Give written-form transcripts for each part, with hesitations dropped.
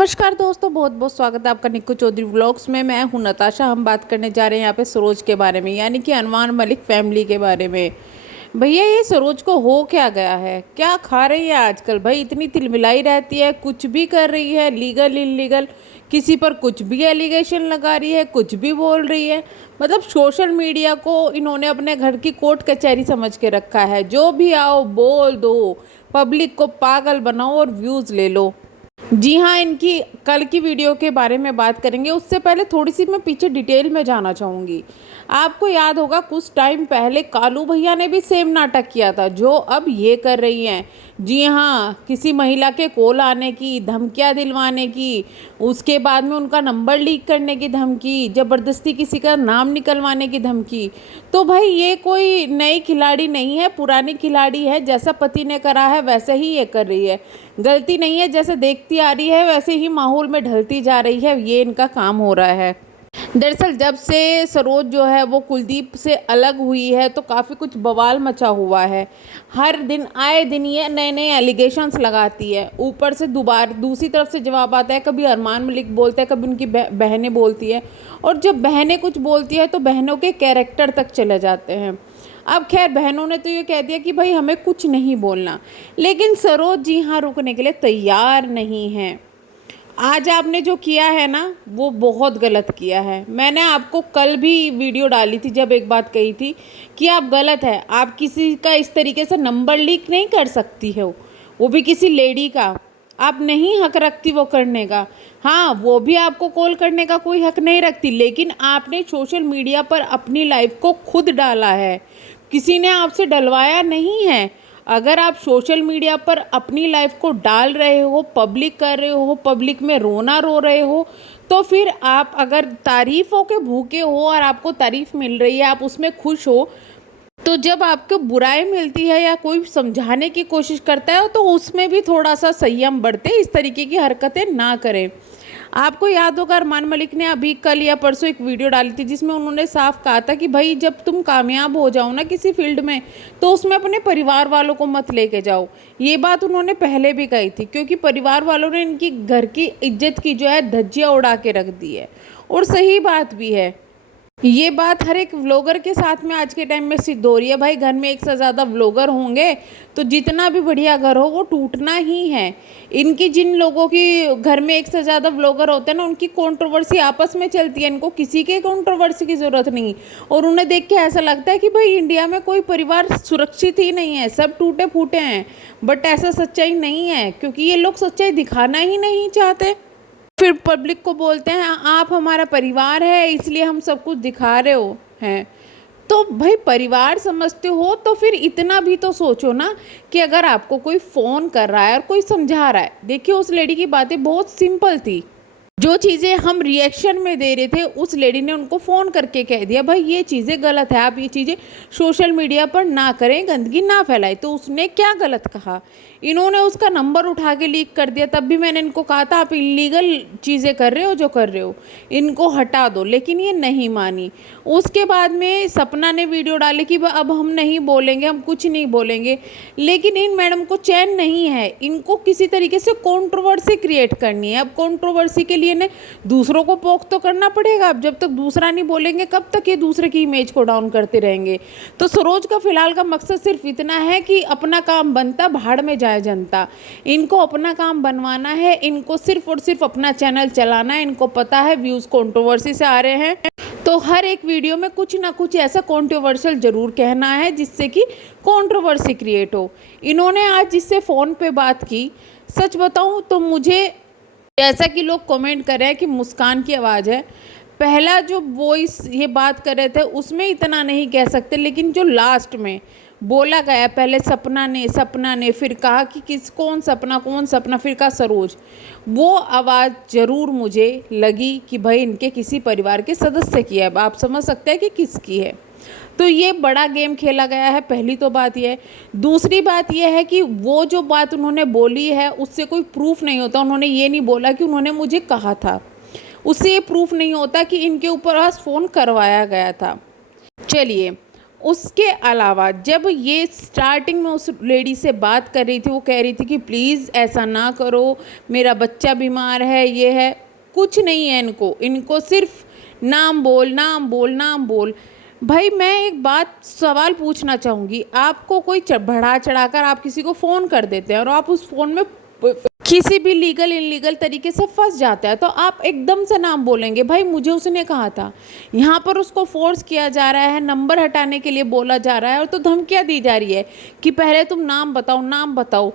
नमस्कार दोस्तों, बहुत बहुत स्वागत है आपका निक्कू चौधरी व्लॉग्स में। मैं हूं नताशा। हम बात करने जा रहे हैं यहाँ पे सरोज के बारे में, यानी कि अनवार मलिक फैमिली के बारे में। भैया, ये सरोज को हो क्या गया है? क्या खा रही है आजकल? भाई इतनी तिलमिलाई रहती है, कुछ भी कर रही है, लीगल इलीगल, किसी पर कुछ भी एलिगेशन लगा रही है, कुछ भी बोल रही है। मतलब सोशल मीडिया को इन्होंने अपने घर की कोर्ट कचहरी समझ के रखा है। जो भी आओ बोल दो, पब्लिक को पागल बनाओ और व्यूज़ ले लो। जी हाँ, इनकी कल की वीडियो के बारे में बात करेंगे। उससे पहले थोड़ी सी मैं पीछे डिटेल में जाना चाहूँगी। आपको याद होगा कुछ टाइम पहले कालू भैया ने भी सेम नाटक किया था जो अब ये कर रही हैं। जी हाँ, किसी महिला के कॉल आने की, धमकियाँ दिलवाने की, उसके बाद में उनका नंबर लीक करने की धमकी, ज़बरदस्ती किसी का नाम निकलवाने की धमकी। तो भाई ये कोई नई खिलाड़ी नहीं है, पुरानी खिलाड़ी है। जैसा पति ने करा है वैसे ही ये कर रही है। गलती नहीं है, जैसे देखती आ रही है वैसे ही माहौल में ढलती जा रही है। ये इनका काम हो रहा है। दरअसल जब से सरोज जो है वो कुलदीप से अलग हुई है तो काफ़ी कुछ बवाल मचा हुआ है। हर दिन आए दिन ये नए नए एलिगेशंस लगाती है। ऊपर से दोबारा दूसरी तरफ से जवाब आता है। कभी अरमान मलिक बोलते हैं, कभी उनकी बहनें बोलती है। और जब बहनें कुछ बोलती है तो बहनों के कैरेक्टर तक चले जाते हैं। अब खैर, बहनों ने तो ये कह दिया कि भाई हमें कुछ नहीं बोलना, लेकिन सरोज जी हाँ रुकने के लिए तैयार नहीं है। आज आपने जो किया है ना वो बहुत गलत किया है। मैंने आपको कल भी वीडियो डाली थी जब एक बात कही थी कि आप गलत है। आप किसी का इस तरीके से नंबर लीक नहीं कर सकती हो, वो भी किसी लेडी का। आप नहीं हक रखती वो करने का। हाँ, वो भी आपको कॉल करने का कोई हक नहीं रखती, लेकिन आपने सोशल मीडिया पर अपनी लाइफ को खुद डाला है, किसी ने आपसे डलवाया नहीं है। अगर आप सोशल मीडिया पर अपनी लाइफ को डाल रहे हो, पब्लिक कर रहे हो, पब्लिक में रोना रो रहे हो, तो फिर आप अगर तारीफ़ों के भूखे हो और आपको तारीफ़ मिल रही है, आप उसमें खुश हो, तो जब आपको बुराई मिलती है या कोई समझाने की कोशिश करता है तो उसमें भी थोड़ा सा संयम बरतें, इस तरीके की हरकतें ना करें। आपको याद होगा अरमान मलिक ने अभी कल या परसों एक वीडियो डाली थी जिसमें उन्होंने साफ कहा था कि भाई जब तुम कामयाब हो जाओ ना किसी फील्ड में तो उसमें अपने परिवार वालों को मत लेके जाओ। ये बात उन्होंने पहले भी कही थी, क्योंकि परिवार वालों ने इनकी घर की इज्जत की जो है धज्जियाँ उड़ा के रख दी है। और सही बात भी है। ये बात हर एक व्लॉगर के साथ में आज के टाइम में सिद्ध हो रही है। भाई घर में एक से ज़्यादा व्लॉगर होंगे तो जितना भी बढ़िया घर हो वो टूटना ही है। इनकी जिन लोगों की घर में एक से ज़्यादा व्लॉगर होते हैं ना, उनकी कंट्रोवर्सी आपस में चलती है। इनको किसी के कंट्रोवर्सी की ज़रूरत नहीं। और उन्हें देख के ऐसा लगता है कि भाई इंडिया में कोई परिवार सुरक्षित ही नहीं है, सब टूटे फूटे हैं। बट ऐसा सच्चाई नहीं है, क्योंकि ये लोग सच्चाई दिखाना ही नहीं चाहते। फिर पब्लिक को बोलते हैं आप हमारा परिवार है इसलिए हम सब कुछ दिखा रहे हो हैं। तो भाई परिवार समझते हो तो फिर इतना भी तो सोचो ना कि अगर आपको कोई फ़ोन कर रहा है और कोई समझा रहा है। देखिए, उस लेडी की बातें बहुत सिंपल थी। जो चीज़ें हम रिएक्शन में दे रहे थे उस लेडी ने उनको फ़ोन करके कह दिया भाई ये चीज़ें गलत है, आप ये चीज़ें सोशल मीडिया पर ना करें, गंदगी ना फैलाएं। तो उसने क्या गलत कहा? इन्होंने उसका नंबर उठा के लीक कर दिया। तब भी मैंने इनको कहा था आप इलीगल चीज़ें कर रहे हो, जो कर रहे हो इनको हटा दो, लेकिन ये नहीं मानी। उसके बाद में सपना ने वीडियो डाली कि अब हम नहीं बोलेंगे, हम कुछ नहीं बोलेंगे। लेकिन इन मैडम को चैन नहीं है, इनको किसी तरीके से कंट्रोवर्सी क्रिएट करनी है। अब कंट्रोवर्सी के लिए ने दूसरों को पोक तो करना पड़ेगा। अब जब तक दूसरा नहीं बोलेंगे कब तक ये दूसरे की इमेज को डाउन करते रहेंगे। तो सरोज का फिलहाल का मकसद सिर्फ इतना है कि अपना काम बनता भाड़ में जाए जनता। इनको अपना काम बनवाना है, इनको सिर्फ और सिर्फ अपना चैनल चलाना है। इनको पता है व्यूज़ कंट्रोवर्सी से आ रहे हैं, तो हर एक वीडियो में कुछ ना कुछ ऐसा कंट्रोवर्शियल जरूर कहना है जिससे कि कंट्रोवर्सी क्रिएट हो। इन्होंने आज जिससे फ़ोन पे बात की, सच बताऊं तो मुझे, जैसा कि लोग कमेंट कर रहे हैं कि मुस्कान की आवाज़ है, पहला जो वॉइस ये बात कर रहे थे उसमें इतना नहीं कह सकते, लेकिन जो लास्ट में बोला गया, पहले सपना ने फिर कहा कि कौन सपना, फिर कहा सरोज, वो आवाज़ ज़रूर मुझे लगी कि भाई इनके किसी परिवार के सदस्य की है। अब आप समझ सकते हैं कि किसकी है। तो ये बड़ा गेम खेला गया है, पहली तो बात ये है। दूसरी बात ये है कि वो जो बात उन्होंने बोली है उससे कोई प्रूफ नहीं होता। उन्होंने ये नहीं बोला कि उन्होंने मुझे कहा था, उससे ये प्रूफ नहीं होता कि इनके ऊपर आज फ़ोन करवाया गया था। चलिए, उसके अलावा जब ये स्टार्टिंग में उस लेडी से बात कर रही थी, वो कह रही थी कि प्लीज़ ऐसा ना करो, मेरा बच्चा बीमार है, ये है, कुछ नहीं है इनको सिर्फ नाम बोल, नाम बोल, नाम बोल। भाई मैं एक बात सवाल पूछना चाहूँगी, आपको कोई बढ़ा चढ़ाकर आप किसी को फ़ोन कर देते हैं और आप उस फ़ोन में किसी भी लीगल इनलीगल तरीके से फंस जाता है, तो आप एकदम से नाम बोलेंगे, भाई मुझे उसने कहा था। यहाँ पर उसको फोर्स किया जा रहा है, नंबर हटाने के लिए बोला जा रहा है और तो धमकियाँ दी जा रही है कि पहले तुम नाम बताओ, नाम बताओ,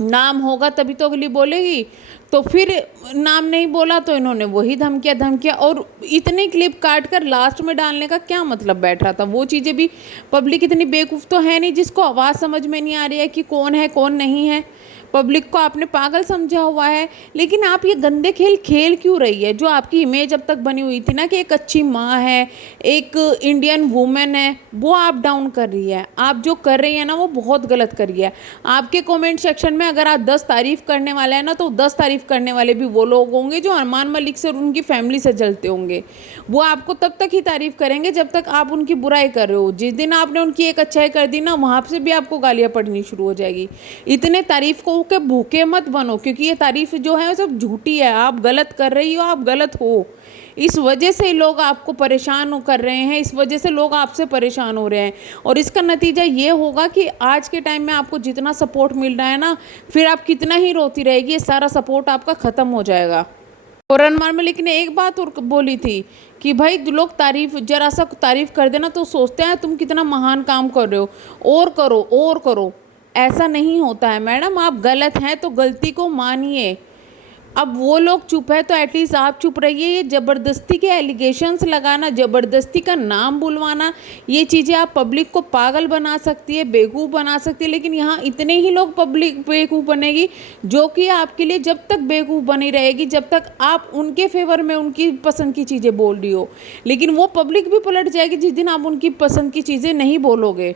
नाम होगा तभी तो अगली बोलेगी। तो फिर नाम नहीं बोला तो इन्होंने वही धमकियाँ और इतनी क्लिप काट कर लास्ट में डालने का क्या मतलब बैठ रहा था। वो चीज़ें भी पब्लिक इतनी बेवकूफ़ तो है नहीं जिसको आवाज़ समझ में नहीं आ रही है कि कौन है कौन नहीं है। पब्लिक को आपने पागल समझा हुआ है, लेकिन आप ये गंदे खेल खेल क्यों रही है। जो आपकी इमेज अब तक बनी हुई थी ना कि एक अच्छी माँ है, एक इंडियन वुमेन है, वो आप डाउन कर रही है। आप जो कर रही है ना वो बहुत गलत कर रही है। आपके कमेंट सेक्शन में अगर आप 10 तारीफ़ करने वाले हैं ना, तो 10 तारीफ़ करने वाले भी वो लोग होंगे जो अरमान मलिक से और उनकी फैमिली से जलते होंगे। वो आपको तब तक ही तारीफ़ करेंगे जब तक आप उनकी बुराई कर रहे हो। जिस दिन आपने उनकी एक अच्छाई कर दी ना, वहाँ से भी आपको गालियाँ पड़नी शुरू हो जाएगी। इतने तारीफ़ को के भूखे मत बनो, क्योंकि ये तारीफ जो है सब झूठी है। आप गलत कर रही हो, आप गलत हो। इस वजह से लोग आपको परेशान कर रहे हैं, इस वजह से लोग आपसे परेशान हो रहे हैं और इसका नतीजा ये होगा कि आज के टाइम में आपको जितना सपोर्ट मिल रहा है ना, फिर आप कितना ही रोती रहेगी, ये सारा सपोर्ट आपका ख़त्म हो जाएगा। और अरमान मलिक ने एक बात और बोली थी कि भाई लोग तारीफ जरा सा तारीफ कर देना तो सोचते हैं तुम कितना महान काम कर रहे हो, और करो और करो। ऐसा नहीं होता है मैडम, आप गलत हैं तो गलती को मानिए। अब वो लोग चुप है तो एटलीस्ट आप चुप रहिए। ये ज़बरदस्ती के एलिगेशंस लगाना, ज़बरदस्ती का नाम बुलवाना, ये चीज़ें आप पब्लिक को पागल बना सकती है, बेवकूफ़ बना सकती है। लेकिन यहाँ इतने ही लोग पब्लिक बेवकूफ़ बनेगी जो कि आपके लिए जब तक बेवकूफ़ बनी रहेगी जब तक आप उनके फेवर में उनकी पसंद की चीज़ें बोल रही हो। लेकिन वो पब्लिक भी पलट जाएगी जिस दिन आप उनकी पसंद की चीज़ें नहीं बोलोगे।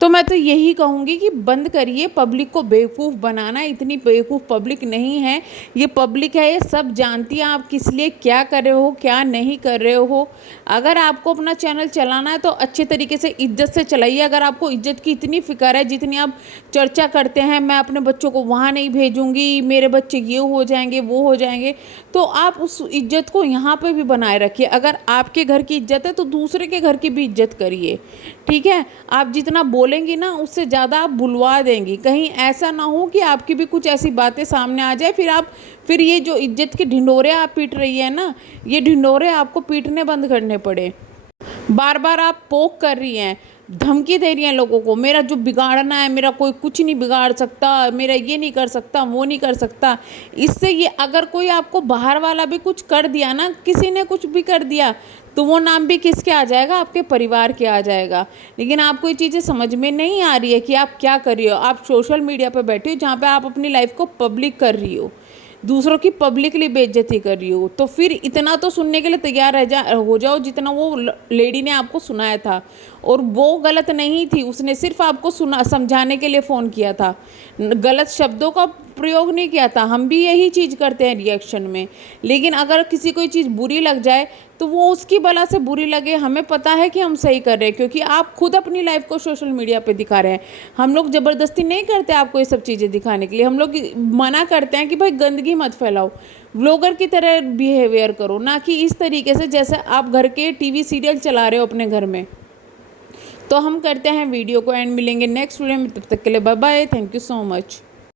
तो मैं तो यही कहूँगी कि बंद करिए पब्लिक को बेवकूफ़ बनाना। इतनी बेवकूफ़ पब्लिक नहीं है, ये पब्लिक है, ये सब जानती है आप किस लिए क्या कर रहे हो, क्या नहीं कर रहे हो। अगर आपको अपना चैनल चलाना है तो अच्छे तरीके से इज्जत से चलाइए। अगर आपको इज्जत की इतनी फ़िक्र है जितनी आप चर्चा करते हैं, मैं अपने बच्चों को वहाँ नहीं भेजूँगी, मेरे बच्चे ये हो जाएंगे वो हो जाएंगे, तो आप उस इज्जत को यहाँ पर भी बनाए रखिए। अगर आपके घर की इज्जत है तो दूसरे के घर की भी इज्जत करिए, ठीक है। आप जितना बोलेंगी ना उससे ज़्यादा आप बुलवा देंगी। कहीं ऐसा ना हो कि आपकी भी कुछ ऐसी बातें सामने आ जाए, फिर ये जो इज्जत के ढिंढोरे आप पीट रही है ना, ये ढिंढोरे आपको पीटने बंद करने पड़े। बार बार आप पोक कर रही हैं, धमकी दे रही हैं लोगों को, मेरा जो बिगाड़ना है, मेरा कोई कुछ नहीं बिगाड़ सकता, मेरा ये नहीं कर सकता, वो नहीं कर सकता। इससे ये अगर कोई आपको बाहर वाला भी कुछ कर दिया ना, किसी ने कुछ भी कर दिया, तो वो नाम भी किसके आ जाएगा, आपके परिवार के आ जाएगा। लेकिन आपको ये चीज़ें समझ में नहीं आ रही है कि आप क्या कर रही हो। आप सोशल मीडिया पर बैठे हो जहाँ पे आप अपनी लाइफ को पब्लिक कर रही हो, दूसरों की पब्लिकली बेइज्जती कर रही हो, तो फिर इतना तो सुनने के लिए तैयार हो जाओ जितना वो लेडी ने आपको सुनाया था। और वो गलत नहीं थी, उसने सिर्फ आपको समझाने के लिए फ़ोन किया था, गलत शब्दों का प्रयोग नहीं किया था। हम भी यही चीज़ करते हैं रिएक्शन में। लेकिन अगर किसी कोई चीज़ बुरी लग जाए तो वो उसकी बला से बुरी लगे, हमें पता है कि हम सही कर रहे हैं, क्योंकि आप खुद अपनी लाइफ को सोशल मीडिया पे दिखा रहे हैं। हम लोग ज़बरदस्ती नहीं करते आपको ये सब चीज़ें दिखाने के लिए, हम लोग मना करते हैं कि भाई गंदगी मत फैलाओ, व्लॉगर की तरह बिहेवियर करो, ना कि इस तरीके से जैसे आप घर के टीवी सीरियल चला रहे हो अपने घर में। तो हम करते हैं वीडियो को एंड, मिलेंगे नेक्स्ट वीडियो में, तब तक के लिए bye bye, thank you so much.